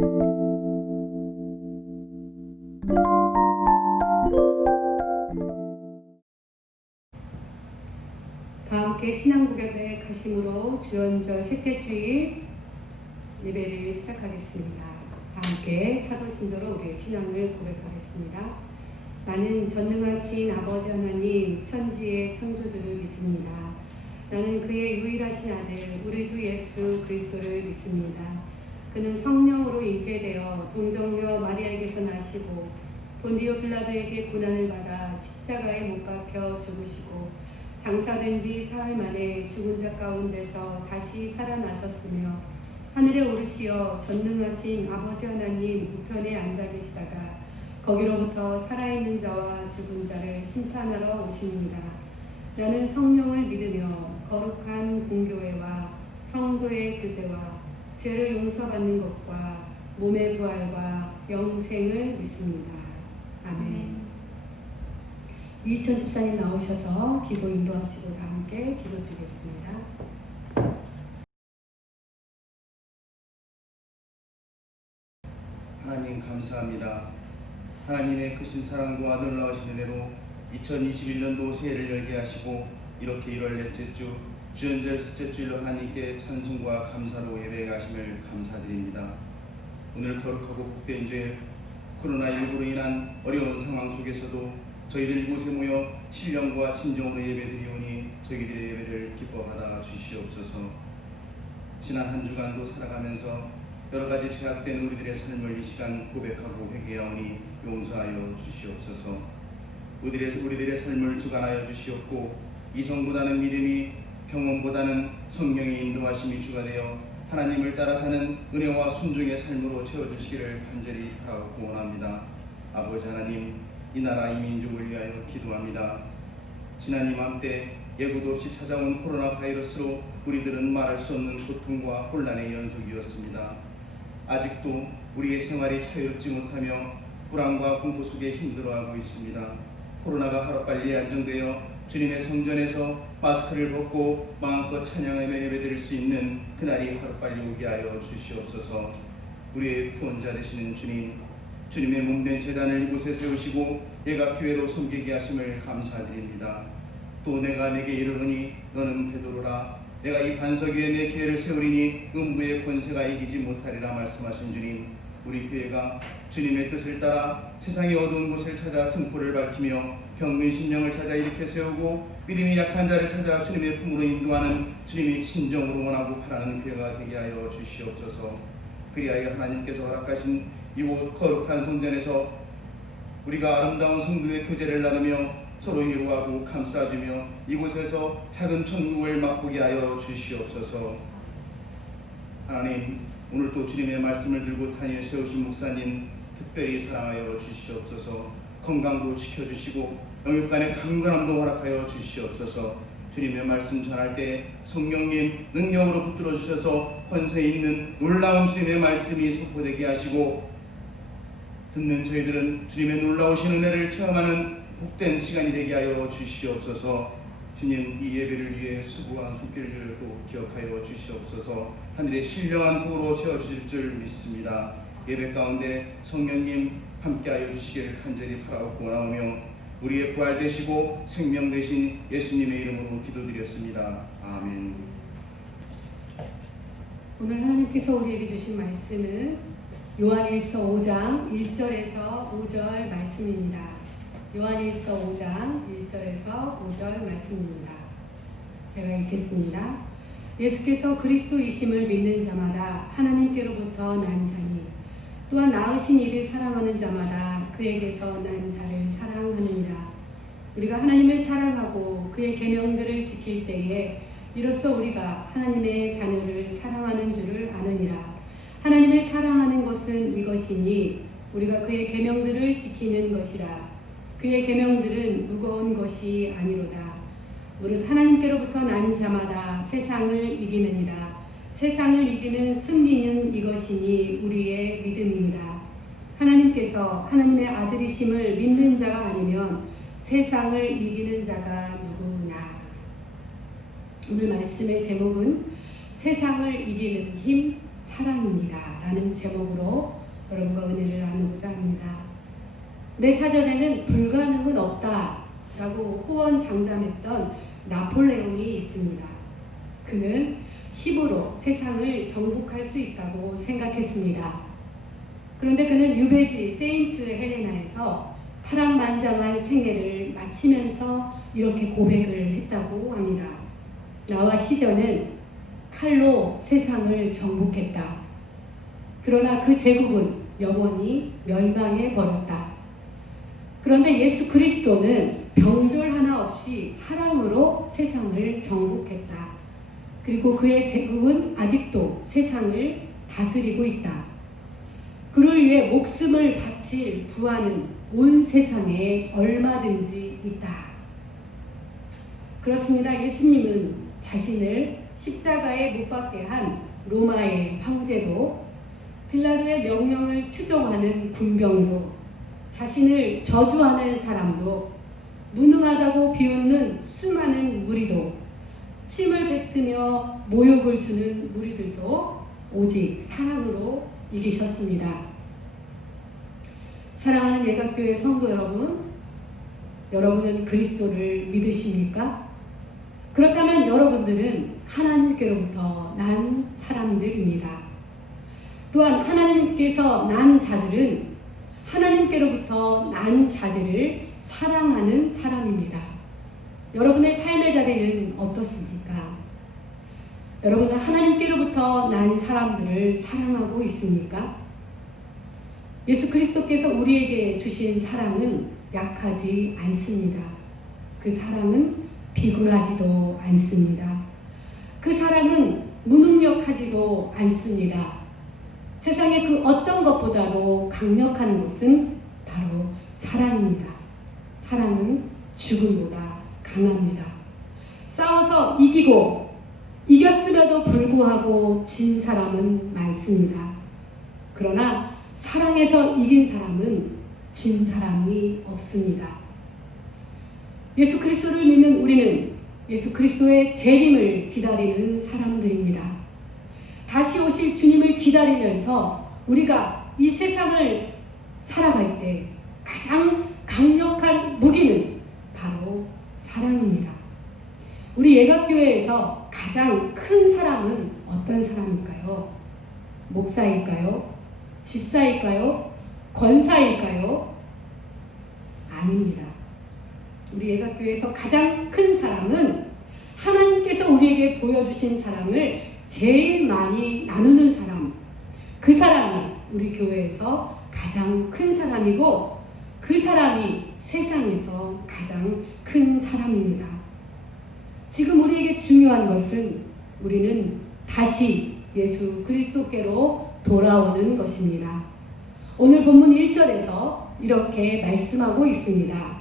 다 함께 신앙고백의 가심으로 주연절 셋째 주일 예배를 시작하겠습니다. 다 함께 사도신조로 우리의 신앙을 고백하겠습니다. 나는 전능하신 아버지 하나님 천지의 창조주를 믿습니다. 나는 그의 유일하신 아들 우리 주 예수 그리스도를 믿습니다. 그는 성령으로 잉태되어 동정녀 마리아에게서 나시고 본디오 빌라도에게 고난을 받아 십자가에 못 박혀 죽으시고 장사된 지 사흘 만에 죽은 자 가운데서 다시 살아나셨으며 하늘에 오르시어 전능하신 아버지 하나님 우편에 앉아 계시다가 거기로부터 살아있는 자와 죽은 자를 심판하러 오십니다. 나는 성령을 믿으며 거룩한 공교회와 성도의 교제와 죄를 용서받는 것과 몸의 부활과 영생을 믿습니다. 아멘. 이천 집사님 나오셔서 기도 인도하시고 다 함께 기도드리겠습니다. 하나님 감사합니다. 하나님의 크신 사랑과 놀라우신 은혜로 2021년도 새해를 열게 하시고 이렇게 1월 넷째 주 주연절 셋째 주일로 하나님께 찬송과 감사로 예배에 가심을 감사드립니다. 오늘 거룩하고 복된 주일 코로나19로 인한 어려운 상황 속에서도 저희들 이곳에 모여 신령과 진정으로 예배드리오니 저희들의 예배를 기뻐 받아 주시옵소서. 지난 한 주간도 살아가면서 여러가지 죄악된 우리들의 삶을 이 시간 고백하고 회개하오니 용서하여 주시옵소서. 우리들의 삶을 주관하여 주시옵고 이성보다는 믿음이 경험보다는 성령의 인도하심이 주가 되어 하나님을 따라 사는 은혜와 순종의 삶으로 채워주시기를 간절히 바라고 원합니다. 아버지 하나님, 이 나라 이 민족을 위하여 기도합니다. 지난 이맘때 예고도 없이 찾아온 코로나 바이러스로 우리들은 말할 수 없는 고통과 혼란의 연속이었습니다. 아직도 우리의 생활이 자유롭지 못하며 불안과 공포 속에 힘들어하고 있습니다. 코로나가 하루빨리 안정되어 주님의 성전에서 마스크를 벗고 마음껏 찬양하며 예배드릴 수 있는 그날이 하루빨리 오게 하여 주시옵소서. 우리의 구원자 되시는 주님의 몸된 제단을 이곳에 세우시고 예각교회로 섬기게 하심을 감사드립니다. 또 내가 내게 이르노니 너는 베드로라. 내가 이 반석 위에 내 교회를 세우리니 음부의 권세가 이기지 못하리라 말씀하신 주님, 우리 교회가 주님의 뜻을 따라 세상의 어두운 곳을 찾아 등불을 밝히며 병든 심령을 찾아 일으켜 세우고 믿음이 약한 자를 찾아 주님의 품으로 인도하는 주님이 친정으로 원하고 바라는 교회가 되게 하여 주시옵소서. 그리하여 하나님께서 허락하신 이곳 거룩한 성전에서 우리가 아름다운 성도의 교제를 나누며 서로 위로하고 감싸주며 이곳에서 작은 천국을 맛보게 하여 주시옵소서. 하나님, 오늘도 주님의 말씀을 들고 다니며 세우신 목사님 특별히 사랑하여 주시옵소서. 건강도 지켜주시고 영육간의 강건함도 허락하여 주시옵소서. 주님의 말씀 전할 때 성령님 능력으로 붙들어 주셔서 권세 있는 놀라운 주님의 말씀이 선포되게 하시고 듣는 저희들은 주님의 놀라우신 은혜를 체험하는 복된 시간이 되게 하여 주시옵소서. 주님, 이 예배를 위해 수고한 손길들도 기억하여 주시옵소서. 하늘의 신령한 복으로 채워주실 줄 믿습니다. 예배 가운데 성령님 함께하여 주시기를 간절히 바라고 원하오며 우리의 부활 되시고 생명 되신 예수님의 이름으로 기도드렸습니다. 아멘. 오늘 하나님께서 우리에게 주신 말씀은 요한일서 5장 1절에서 5절 말씀입니다. 요한일서 5장 1절에서 5절 말씀입니다. 제가 읽겠습니다. 예수께서 그리스도이심을 믿는 자마다 하나님께로부터 난 자니 또한 낳으신 이를 사랑하는 자마다 그에게서 난 자를 사랑하느니라. 우리가 하나님을 사랑하고 그의 계명들을 지킬 때에 이로써 우리가 하나님의 자녀를 사랑하는 줄을 아느니라. 하나님을 사랑하는 것은 이것이니 우리가 그의 계명들을 지키는 것이라. 그의 계명들은 무거운 것이 아니로다. 무릇 하나님께로부터 난 자마다 세상을 이기느니라. 세상을 이기는 승리는 이것이니 우리의 믿음이니라. 하나님께서 하나님의 아들이심을 믿는 자가 아니면 세상을 이기는 자가 누구냐. 오늘 말씀의 제목은 세상을 이기는 힘, 사랑입니다. 라는 제목으로 여러분과 은혜를 나누고자 합니다. 내 사전에는 불가능은 없다 라고 호언장담했던 나폴레옹이 있습니다. 그는 힘으로 세상을 정복할 수 있다고 생각했습니다. 그런데 그는 유배지 세인트 헬레나에서 파란만장한 생애를 마치면서 이렇게 고백을 했다고 합니다. 나와 시전은 칼로 세상을 정복했다. 그러나 그 제국은 영원히 멸망해 버렸다. 그런데 예수 그리스도는 병졸 하나 없이 사랑으로 세상을 정복했다. 그리고 그의 제국은 아직도 세상을 다스리고 있다. 그를 위해 목숨을 바칠 부하는 온 세상에 얼마든지 있다. 그렇습니다. 예수님은 자신을 십자가에 못 박게 한 로마의 황제도, 빌라도의 명령을 추종하는 군병도, 자신을 저주하는 사람도, 무능하다고 비웃는 수많은 무리도, 침을 뱉으며 모욕을 주는 무리들도 오직 사랑으로 이기셨습니다. 사랑하는 예각교회 성도 여러분, 여러분은 그리스도를 믿으십니까? 그렇다면 여러분들은 하나님께로부터 난 사람들입니다. 또한 하나님께서 난 자들은 하나님께로부터 난 자들을 사랑하는 사람입니다. 여러분의 삶의 자리는 어떻습니까? 여러분은 하나님께로부터 난 사람들을 사랑하고 있습니까? 예수 그리스도께서 우리에게 주신 사랑은 약하지 않습니다. 그 사랑은 비굴하지도 않습니다. 그 사랑은 무능력하지도 않습니다. 세상의 그 어떤 것보다도 강력한 것은 바로 사랑입니다. 사랑은 죽음보다 강합니다. 싸워서 이기고 이겼음에도 불구하고 진 사람은 많습니다. 그러나 사랑에서 이긴 사람은 진 사람이 없습니다. 예수 그리스도를 믿는 우리는 예수 그리스도의 재림을 기다리는 사람들입니다. 다시 오실 주님을 기다리면서 우리가 이 세상을 살아갈 때 가장 강력한 무기는 바로 사랑입니다. 우리 예각교회에서 가장 큰 사람은 어떤 사람일까요? 목사일까요? 집사일까요? 권사일까요? 아닙니다. 우리 예각교회에서 가장 큰 사람은 하나님께서 우리에게 보여주신 사랑을 제일 많이 나누는 사람, 그 사람이 우리 교회에서 가장 큰 사람이고 그 사람이 세상에서 가장 큰 사람입니다. 지금 우리에게 중요한 것은 우리는 다시 예수 그리스도께로 돌아오는 것입니다. 오늘 본문 1절에서 이렇게 말씀하고 있습니다.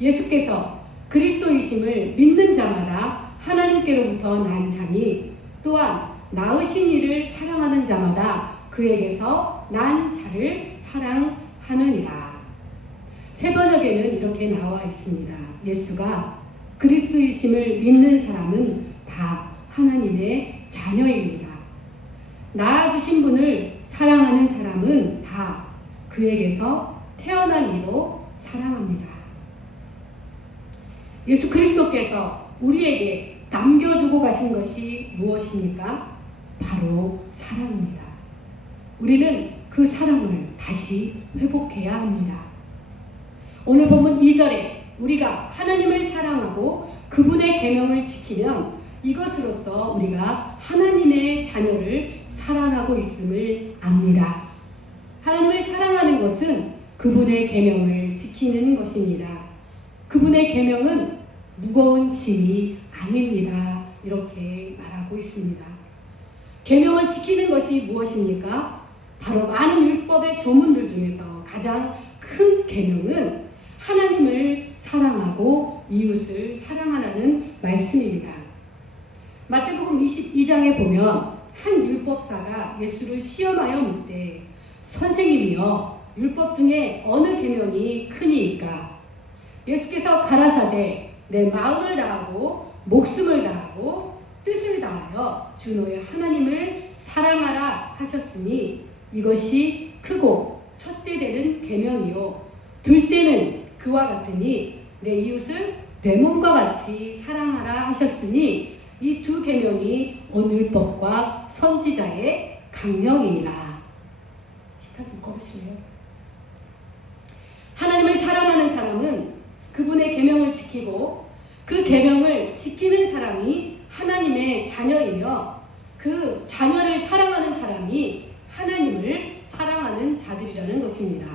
예수께서 그리스도이심을 믿는 자마다 하나님께로부터 난 자니 또한 낳으신 이를 사랑하는 자마다 그에게서 난 자를 사랑하느니라. 세 번역에는 이렇게 나와 있습니다. 예수가 그리스도이심을 믿는 사람은 다 하나님의 자녀입니다. 낳아주신 분을 사랑하는 사람은 다 그에게서 태어난 이로 사랑합니다. 예수 그리스도께서 우리에게 남겨주고 가신 것이 무엇입니까? 바로 사랑입니다. 우리는 그 사랑을 다시 회복해야 합니다. 오늘 본문 2절에 우리가 하나님을 사랑하고 그분의 계명을 지키면 이것으로써 우리가 하나님의 자녀를 사랑하고 있음을 압니다. 하나님을 사랑하는 것은 그분의 계명을 지키는 것입니다. 그분의 계명은 무거운 짐이 아닙니다. 이렇게 말하고 있습니다. 계명을 지키는 것이 무엇입니까? 바로 많은 율법의 조문들 중에서 가장 큰 계명은 하나님을 사랑하고 이웃을 사랑하라는 말씀입니다. 마태복음 22장에 보면 한 율법사가 예수를 시험하여 묻되 선생님이여 율법 중에 어느 계명이 크니이까? 예수께서 가라사대 내 마음을 다하고 목숨을 다하고 뜻을 다하여 주 너의 하나님을 사랑하라 하셨으니 이것이 크고 첫째 되는 계명이요 둘째는 그와 같으니 내 이웃을 내 몸과 같이 사랑하라 하셨으니 이 두 계명이 오늘법과 선지자의 강령이니라. 기타 좀 꺼주실래요? 하나님을 사랑하는 사람은 그분의 계명을 지키고 그 계명을 지키는 사람이 하나님의 자녀이며 그 자녀를 사랑하는 사람이 하나님을 사랑하는 자들이라는 것입니다.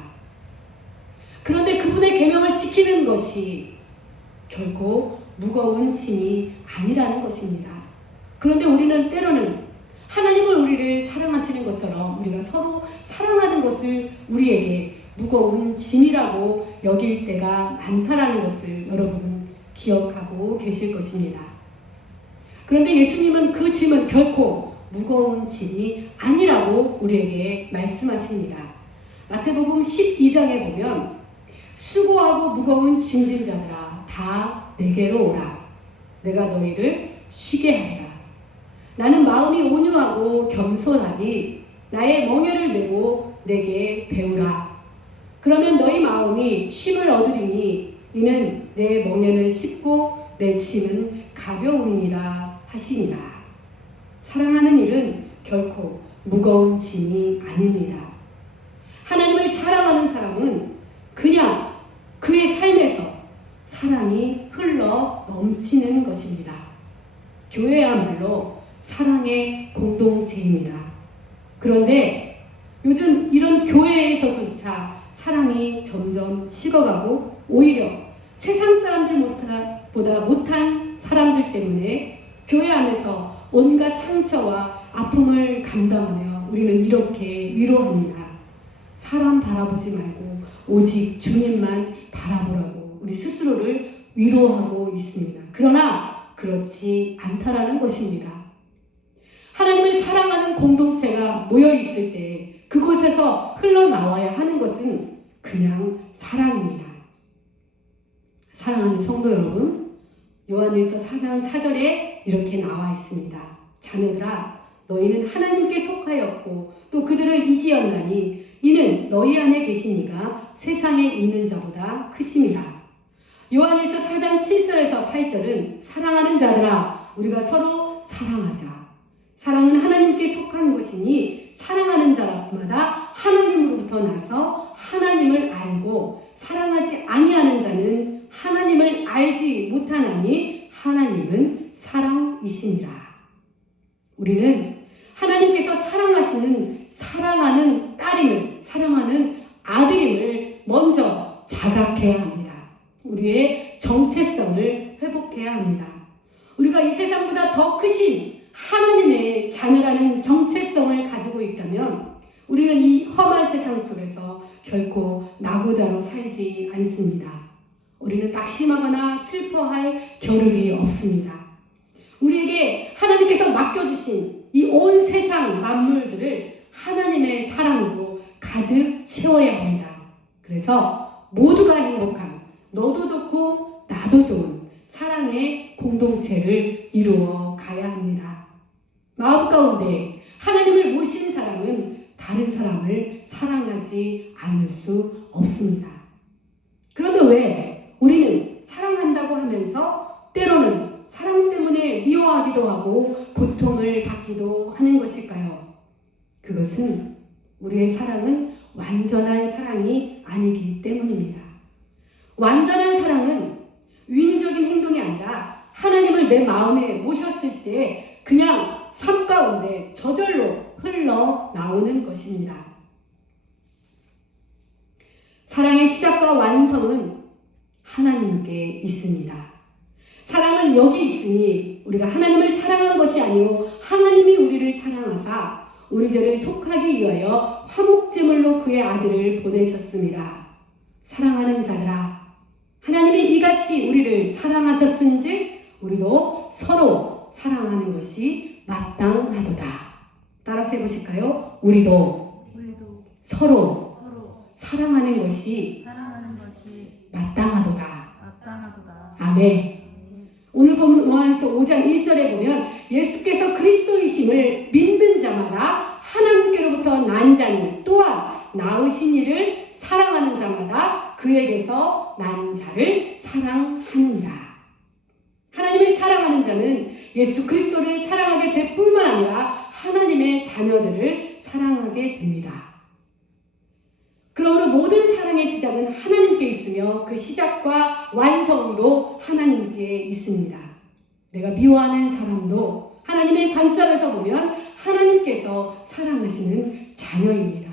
그런데 그분의 계명을 지키는 것이 결코 무거운 짐이 아니라는 것입니다. 그런데 우리는 때로는 하나님을 우리를 사랑하시는 것처럼 우리가 서로 사랑하는 것을 우리에게 무거운 짐이라고 여길 때가 많다라는 것을 여러분은 기억하고 계실 것입니다. 그런데 예수님은 그 짐은 결코 무거운 짐이 아니라고 우리에게 말씀하십니다. 마태복음 12장에 보면 수고하고 무거운 짐진 자들아 다 내게로 오라. 내가 너희를 쉬게 하리라. 나는 마음이 온유하고 겸손하니 나의 멍에를 메고 내게 배우라. 그러면 너희 마음이 쉼을 얻으리니 이는 내 멍에는 쉽고 내 짐은 가벼움이니라 하시니라. 사랑하는 일은 결코 무거운 짐이 아닙니다. 하나님을 사랑하는 사람은 그냥 그의 삶에서 사랑이 흘러 넘치는 것입니다. 교회야말로 사랑의 공동체입니다. 그런데 요즘 이런 교회에서조차 사랑이 점점 식어가고 오히려 세상 사람들보다 못한 사람들 때문에 교회 안에서 온갖 상처와 아픔을 감당하며 우리는 이렇게 위로합니다. 사람 바라보지 말고 오직 주님만 바라보라고 우리 스스로를 위로하고 있습니다. 그러나 그렇지 않다라는 것입니다. 하나님을 사랑하는 공동체가 모여 있을 때 그곳에서 흘러나와야 하는 것은 그냥 사랑입니다. 사랑하는 성도 여러분, 요한일서 4장 4절에 이렇게 나와 있습니다. 자녀들아, 너희는 하나님께 속하였고 또 그들을 이기었나니 이는 너희 안에 계신 이가 세상에 있는 자보다 크심이라. 요한일서 4장 7절에서 8절은 사랑하는 자들아, 우리가 서로 사랑하자. 사랑은 하나님께 속한 것이니 사랑하는 자마다 하나님으로부터 나서 하나님을 알고 사랑하지 아니하는 자는 하나님을 알지 못하나니 하나님은 사랑이시니라. 우리는 하나님께서 사랑하시는 사랑하는 딸임을 사랑하는 아들임을 먼저 자각해야 합니다. 우리의 정체성을 회복해야 합니다. 우리가 이 세상보다 더 크신 하나님의 자녀라는 정체성을 가지고 있다면 우리는 이 험한 세상 속에서 결코 낙오자로 살지 않습니다. 우리는 낙심하거나 슬퍼할 겨를이 없습니다. 우리에게 하나님께서 맡겨주신 이 온 세상 만물들을 하나님의 사랑으로 가득 채워야 합니다. 그래서 모두가 행복한, 너도 좋고 나도 좋은 사랑의 공동체를 이루어 가야 합니다. 마음 가운데 하나님을 모신 사람은 다른 사람을 사랑하지 않을 수 없습니다. 그런데 왜 우리는 사랑한다고 하면서 때로는 사랑 때문에 미워하기도 하고 고통을 받기도 하는 것일까요? 그것은 우리의 사랑은 완전한 사랑이 아니기 때문입니다. 완전한 사랑은 위인적인 행동이 아니라 하나님을 내 마음에 모셨을 때 그냥 삶 가운데 저절로 흘러나오는 것입니다. 사랑의 시작과 완성은 하나님께 있습니다. 사랑은 여기 있으니 우리가 하나님을 사랑한 것이 아니오 하나님이 우리를 사랑하사 우리 죄를 속하기 위하여 화목제물로 그의 아들을 보내셨습니다. 사랑하는 자들아, 하나님이 이같이 우리를 사랑하셨은즉 우리도 서로 사랑하는 것이 마땅하도다. 따라서 해보실까요? 우리도 서로 사랑하는 것이 마땅하도다. 아멘. 오늘 보면 요한일서 5장 1절에 보면 예수께서 그리스도이심을 믿는 자마다 하나님께로 난 자니 또한 낳으신 이를 사랑하는 자마다 그에게서 난 자를 사랑하느니라. 하나님을 사랑하는 자는 예수 그리스도를 사랑하게 될 뿐만 아니라 하나님의 자녀들을 사랑하게 됩니다. 그러므로 모든 사랑의 시작은 하나님께 있으며 그 시작과 완성도 하나님께 있습니다. 내가 미워하는 사람도 하나님의 관점에서 보면 하나님께서 사랑하시는 자녀입니다.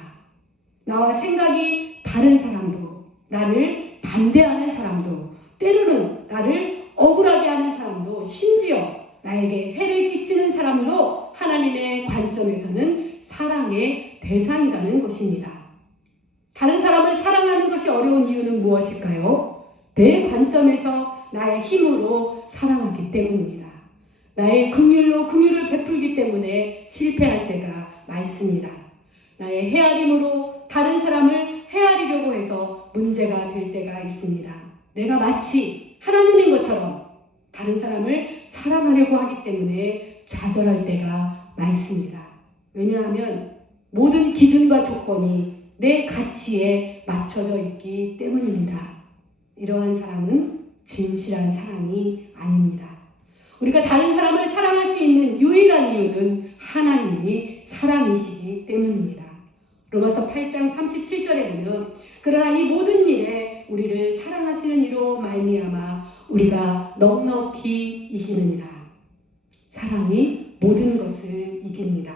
나와 생각이 다른 사람도, 나를 반대하는 사람도, 때로는 나를 억울하게 하는 사람도, 심지어 나에게 해를 끼치는 사람도 하나님의 관점에서는 사랑의 대상이라는 것입니다. 다른 사람을 사랑하는 것이 어려운 이유는 무엇일까요? 내 관점에서 나의 힘으로 사랑하기 때문입니다. 나의 긍휼로 긍휼을 베풀기 때문에 실패할 때가 많습니다. 나의 헤아림으로 다른 사람을 헤아리려고 해서 문제가 될 때가 있습니다. 내가 마치 하나님인 것처럼 다른 사람을 사랑하려고 하기 때문에 좌절할 때가 많습니다. 왜냐하면 모든 기준과 조건이 내 가치에 맞춰져 있기 때문입니다. 이러한 사랑은 진실한 사랑이 아닙니다. 우리가 다른 사람을 사랑할 수 있는 유일한 이유는 하나님이 사랑이시기 때문입니다. 로마서 8장 37절에 보면 그러나 이 모든 일에 우리를 사랑하시는 이로 말미암아 우리가 넉넉히 이기느니라. 사랑이 모든 것을 이깁니다.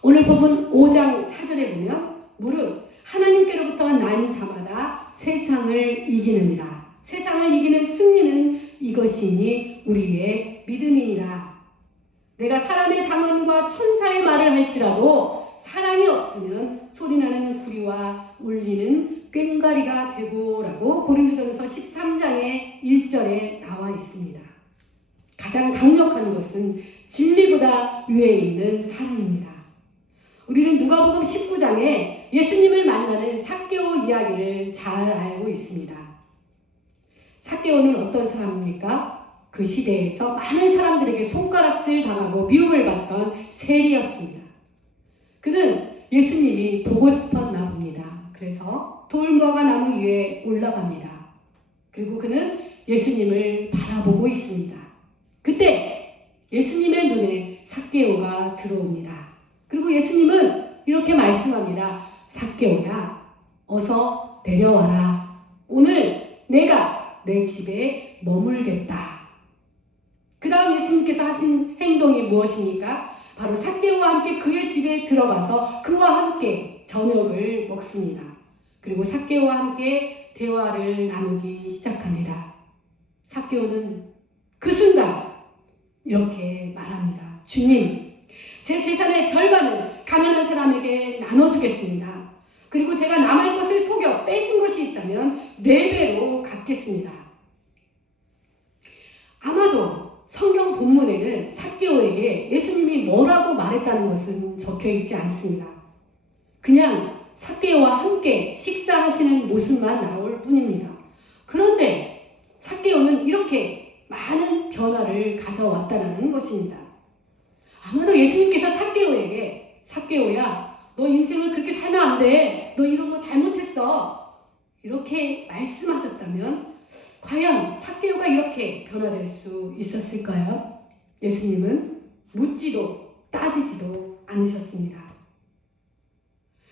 오늘 본문 5장 4절에 보면 무릇 하나님께로부터 난 자마다 세상을 이기느니라. 세상을 이기는 승리는 이것이니 우리의 믿음이니라. 내가 사람의 방언과 천사의 말을 할지라도 사랑이 없으면 소리나는 구리와 울리는 꽹과리가 되고라고 고린도전서 13장의 1절에 나와 있습니다. 가장 강력한 것은 진리보다 위에 있는 사랑입니다. 우리는 누가복음 19장에 예수님을 만나는 삭개오 이야기를 잘 알고 있습니다. 삭개오는 어떤 사람입니까? 그 시대에서 많은 사람들에게 손가락질 당하고 미움을 받던 세리였습니다. 그는 예수님이 보고 싶었나 봅니다. 그래서 돌무화과 나무 위에 올라갑니다. 그리고 그는 예수님을 바라보고 있습니다. 그때 예수님의 눈에 삭개오가 들어옵니다. 그리고 예수님은 이렇게 말씀합니다. 삭개오야, 어서 내려와라. 오늘 내가 내 집에 머물겠다. 그 다음 예수님께서 하신 행동이 무엇입니까? 바로 삭개오와 함께 그의 집에 들어가서 그와 함께 저녁을 먹습니다. 그리고 삭개오와 함께 대화를 나누기 시작합니다. 삭개오는 그 순간 이렇게 말합니다. 주님, 제 재산의 절반을 가난한 사람에게 나눠주겠습니다. 그리고 제가 남의 것을 속여 뺏은 것이 있다면 4배로 갚겠습니다. 아마도 성경 본문에는 삭개오에게 예수님이 뭐라고 말했다는 것은 적혀있지 않습니다. 그냥 삭개오와 함께 식사하시는 모습만 나올 뿐입니다. 그런데 삭개오는 이렇게 많은 변화를 가져왔다는 것입니다. 아마도 예수님께서 삭개오에게 삭개오야, 너 인생을 그렇게 살면 안 돼. 너 이런 거 잘못했어. 이렇게 말씀하셨다면 과연 삭개오가 이렇게 변화될 수 있었을까요? 예수님은 묻지도 따지지도 않으셨습니다.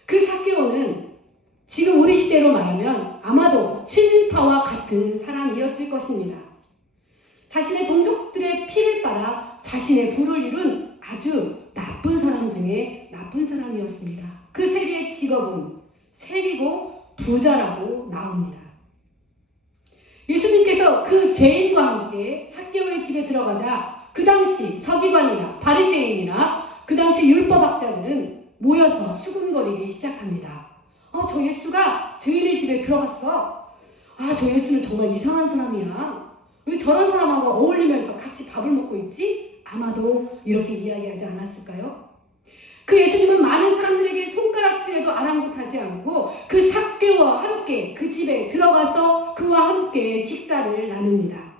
그 삭개오는 지금 우리 시대로 말하면 아마도 친일파와 같은 사람이었을 것입니다. 자신의 동족들의 피를 빨아 자신의 부를 이룬 아주 나쁜 사람 중에 나쁜 사람이었습니다. 그 세리의 직업은 세리고 부자라고 나옵니다. 예수님께서 그 죄인과 함께 삭개오의 집에 들어가자 그 당시 서기관이나 바리새인이나 그 당시 율법학자들은 모여서 수군거리기 시작합니다. 저 예수가 죄인의 집에 들어갔어. 저 예수는 정말 이상한 사람이야. 왜 저런 사람하고 어울리면서 같이 밥을 먹고 있지? 아마도 이렇게 이야기하지 않았을까요? 그 예수님은 많은 사람들에게 손가락질에도 아랑곳하지 않고 그 삭개오와 함께 그 집에 들어가서 그와 함께 식사를 나눕니다.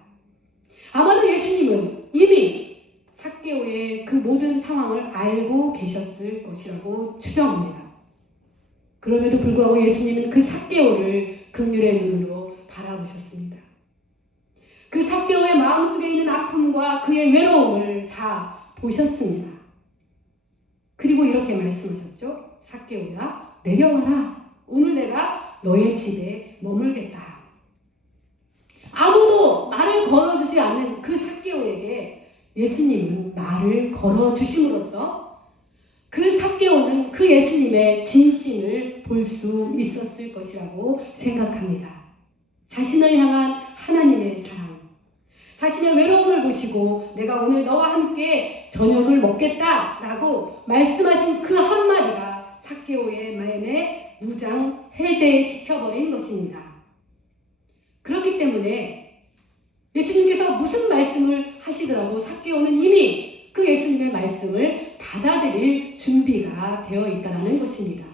아마도 예수님은 이미 삭개오의 그 그 모든 상황을 알고 계셨을 것이라고 추정합니다. 그럼에도 불구하고 예수님은 그 삭개오를 긍휼의 눈으로 바라보셨습니다. 그 삭개오의 마음속에 있는 아픔과 그의 외로움을 다 보셨습니다. 그리고 이렇게 말씀하셨죠. 삭개오야, 내려와라. 오늘 내가 너의 집에 머물겠다. 아무도 말을 걸어주지 않는 그 삭개오에게 예수님은 말을 걸어주심으로써 그 삭개오는 그 예수님의 진심을 볼 수 있었을 것이라고 생각합니다. 자신을 향한 하나님의 사랑, 자신의 외로움을 보시고 내가 오늘 너와 함께 저녁을 먹겠다라고 말씀하신 그 한마디가 삭개오의 마음에 무장 해제시켜버린 것입니다. 그렇기 때문에 예수님께서 무슨 말씀을 하시더라도 삭개오는 이미 그 예수님의 말씀을 받아들일 준비가 되어 있다는 것입니다.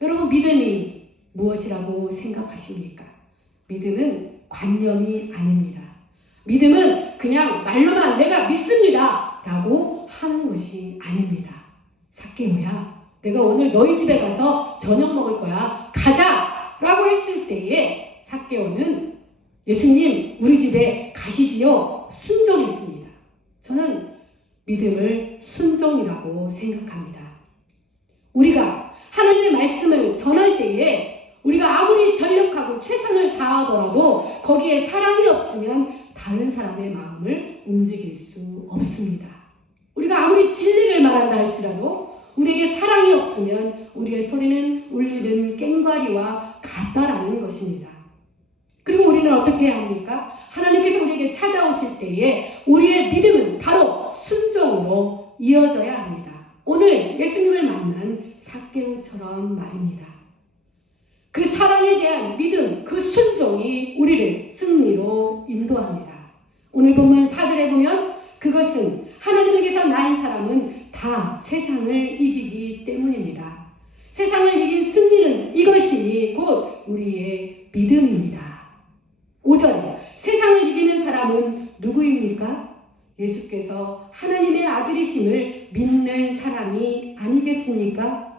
여러분, 믿음이 무엇이라고 생각하십니까? 믿음은 관념이 아닙니다. 믿음은 그냥 말로만 내가 믿습니다 라고 하는 것이 아닙니다. 삭개오야, 내가 오늘 너희 집에 가서 저녁 먹을 거야. 가자! 라고 했을 때에 삭개오는 예수님, 우리 집에 가시지요. 순종했습니다. 저는 믿음을 순종이라고 생각합니다. 우리가 하나님의 말씀을 전할 때에 우리가 아무리 전력하고 최선을 다하더라도 거기에 사랑이 없으면 다른 사람의 마음을 움직일 수 없습니다. 우리가 아무리 진리를 말한다 할지라도 우리에게 사랑이 없으면 우리의 소리는 울리는 꽹과리와 같다라는 것입니다. 그리고 우리는 어떻게 해야 합니까? 하나님께서 우리에게 찾아오실 때에 우리의 믿음은 바로 순종으로 이어져야 합니다. 오늘 예수님을 만난 삭개오처럼 말입니다. 그 사랑에 대한 믿음, 그 순종이 우리를 승리로 인도합니다. 오늘 본문 4절에 보면 그것은 하나님에게서 난 사람은 다 세상을 이기기 때문입니다. 세상을 이긴 승리는 이것이니 곧 우리의 믿음입니다. 5절, 세상을 이기는 사람은 누구입니까? 예수께서 하나님의 아들이심을 믿는 사람이 아니겠습니까?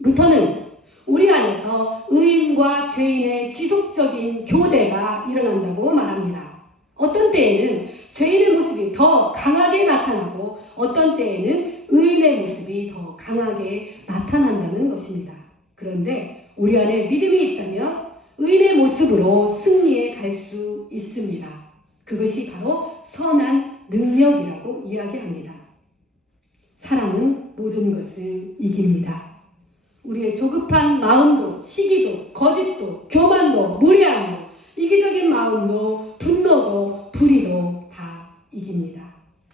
루터는 우리 안에서 의인과 죄인의 지속적인 교대가 일어난다고 말합니다. 어떤 때에는 죄인의 모습이 더 강하게 나타나고 어떤 때에는 의인의 모습이 더 강하게 나타난다는 것입니다. 그런데 우리 안에 믿음이 있다면 의인의 모습으로 승리에 갈 수 있습니다. 그것이 바로 선한 능력이라고 이야기합니다. 사랑은 모든 것을 이깁니다. 우리의 조급한 마음도, 시기도, 거짓도, 교만도, 무례함도, 이기적인 마음도, 분노도, 불의도 다 이깁니다.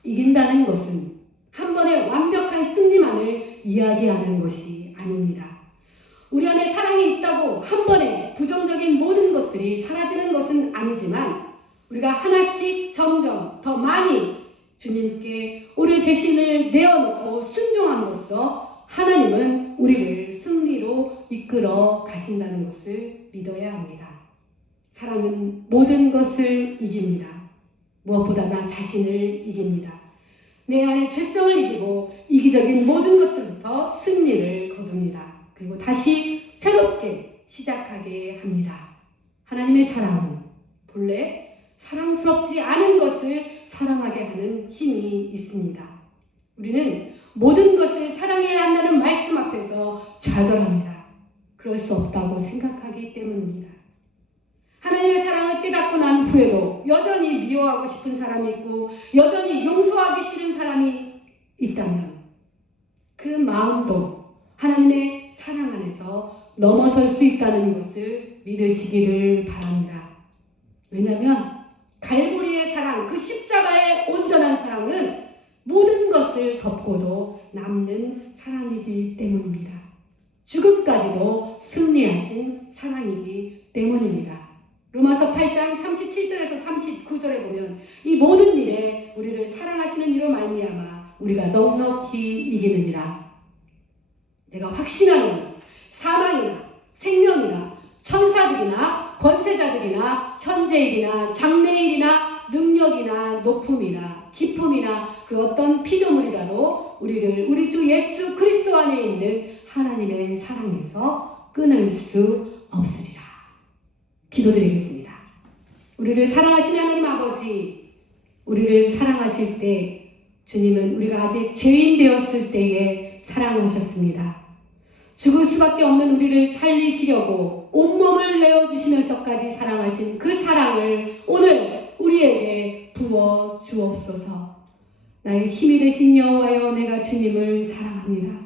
이긴다는 것은 한 번의 완벽한 승리만을 이야기하는 것이 아닙니다. 우리 안에 사랑이 있다고 한 번에 부정적인 모든 것들이 사라지는 것은 아니지만 우리가 하나씩 점점 더 많이 주님께 우리 자신을 내어놓고 순종함으로써 하나님은 우리를 승리로 이끌어 가신다는 것을 믿어야 합니다. 사랑은 모든 것을 이깁니다. 무엇보다 나 자신을 이깁니다. 내 안의 죄성을 이기고 이기적인 모든 것들부터 승리를 거둡니다. 그리고 다시 새롭게 시작하게 합니다. 하나님의 사랑은 본래 사랑스럽지 않은 것을 사랑하게 하는 힘이 있습니다. 우리는 모든 것을 사랑해야 한다는 말씀 앞에서 좌절합니다. 그럴 수 없다고 생각하기 때문입니다. 하나님의 사랑을 깨닫고 난 후에도 여전히 미워하고 싶은 사람이 있고 여전히 용서하기 싫은 사람이 있다면 그 마음도 하나님의 사랑 안에서 넘어설 수 있다는 것을 믿으시기를 바랍니다. 왜냐하면 갈보리의 사랑, 그 십자가의 온전한 사랑은 모든 것을 덮고도 남는 사랑이기 때문입니다. 죽음까지도 승리하신 사랑이기 때문입니다. 로마서 8장 37절에서 39절에 보면 이 모든 일에 우리를 사랑하시는 이로 말미암아 우리가 넉넉히 이기느니라. 내가 확신하노니 사망이나 생명이나 천사들이나 권세자들이나 현재일이나 장래일이나 능력이나 높음이나 기쁨이나 그 어떤 피조물이라도 우리를 우리 주 예수 그리스도 안에 있는 하나님의 사랑에서 끊을 수 없으리라. 기도드리겠습니다. 우리를 사랑하시는 하나님 아버지, 우리를 사랑하실 때 주님은 우리가 아직 죄인 되었을 때에 사랑하셨습니다. 죽을 수밖에 없는 우리를 살리시려고 온몸을 내어주시면서까지 사랑하신 그 사랑을 오늘 우리에게 부어 주옵소서. 나의 힘이 되신 여호와여, 내가 주님을 사랑합니다.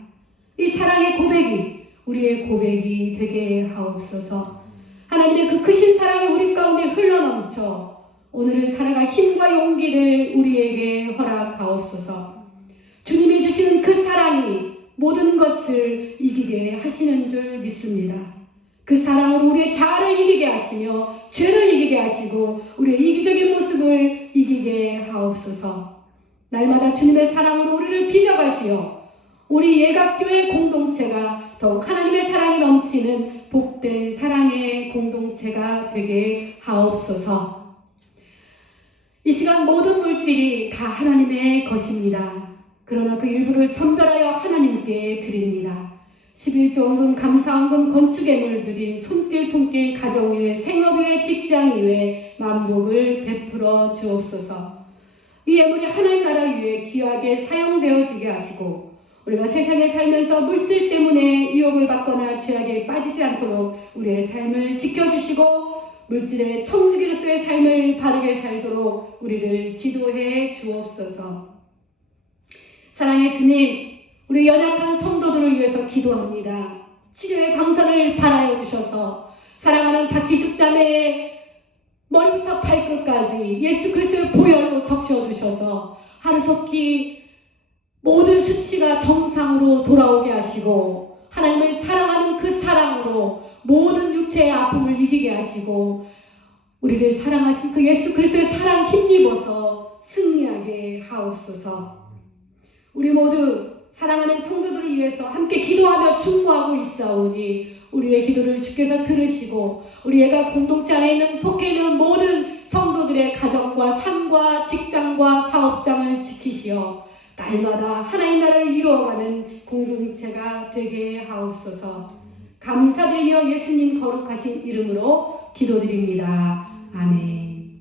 이 사랑의 고백이 우리의 고백이 되게 하옵소서. 하나님의 그 크신 사랑이 우리 가운데 흘러넘쳐 오늘을 살아갈 힘과 용기를 우리에게 허락하옵소서. 주님이 주시는 그 사랑이 모든 것을 이기게 하시는 줄 믿습니다. 그 사랑으로 우리의 자아를 이기게 하시며 죄를 이기게 하시고 우리의 이기적인 모습을 이기게 하옵소서. 날마다 주님의 사랑으로 우리를 빚어가시어 우리 예각교회 공동체가 더욱 하나님의 사랑이 넘치는 복된 사랑의 공동체가 되게 하옵소서. 이 시간 모든 물질이 다 하나님의 것입니다. 그러나 그 일부를 선별하여 하나님께 드립니다. 11조원금, 감사원금, 건축예물 드린 손길 가정 위에 생업 위에 직장 위에 만복을 베풀어 주옵소서. 이 예물이 하나님 나라 위에 귀하게 사용되어지게 하시고 우리가 세상에 살면서 물질 때문에 유혹을 받거나 죄악에 빠지지 않도록 우리의 삶을 지켜주시고 물질의 청지기로서의 삶을 바르게 살도록 우리를 지도해 주옵소서. 사랑의 주님, 우리 연약한 성도들을 위해서 기도합니다. 치료의 광선을 발하여 주셔서 사랑하는 박기숙 자매의 머리부터 발끝까지 예수 그리스도의 보혈로 적셔 주셔서 하루속히 모든 수치가 정상으로 돌아오게 하시고 하나님을 사랑하는 그 사랑으로 모든 육체의 아픔을 이기게 하시고 우리를 사랑하신 그 예수 그리스도의 사랑 힘입어서 승리하게 하옵소서. 우리 모두 사랑하는 성도들을 위해서 함께 기도하며 중보하고 있사오니 우리의 기도를 주께서 들으시고 우리 애가 공동체 안에 있는 속해 있는 모든 성도들의 가정과 삶과 직장과 사업장을 지키시어 날마다 하나님 나라를 이루어가는 공동체가 되게 하옵소서. 감사드리며 예수님 거룩하신 이름으로 기도드립니다. 아멘.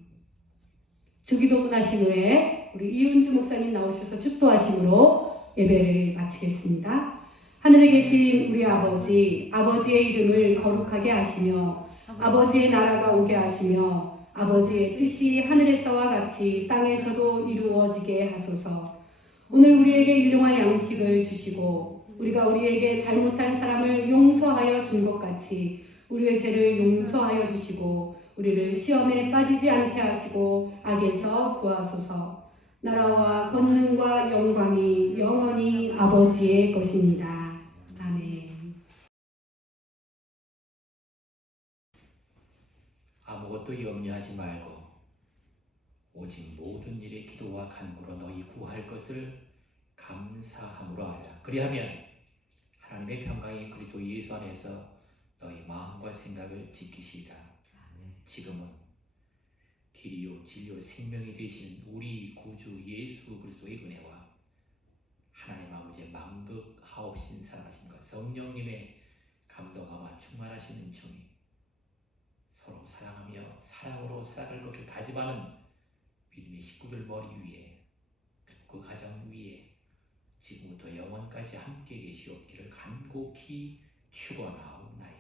주기도문 하신 후에 우리 이은주 목사님 나오셔서 축도하심으로 예배를 마치겠습니다. 하늘에 계신 우리 아버지, 아버지의 이름을 거룩하게 하시며 아버지의 나라가 오게 하시며 아버지의 뜻이 하늘에서와 같이 땅에서도 이루어지게 하소서. 오늘 우리에게 일용할 양식을 주시고 우리가 우리에게 잘못한 사람을 용서하여 준 것 같이 우리의 죄를 용서하여 주시고 우리를 시험에 빠지지 않게 하시고 악에서 구하소서. 나라와 권능과 영광이 영원히 아버지의 것입니다. 아멘. 아무것도 염려하지 말고 오직 모든 일에 기도와 간구로 너희 구할 것을 감사함으로 하라. 그리하면 하나님의 평강이 그리스도 예수 안에서 너희 마음과 생각을 지키시리라. 지금은 길이요 진리요 생명이 되신 우리 구주 예수 그리스도의 은혜와 하나님 아버지의 만극하옵신 사랑하심과 성령님의 감동하와 충만하신 은총이 서로 사랑하며 사랑으로 살아갈 것을 다짐하는 믿음의 식구들 머리 위에 그리고 그 가정 위에 지금부터 영원까지 함께 계시옵기를 간곡히 축원하옵나이다.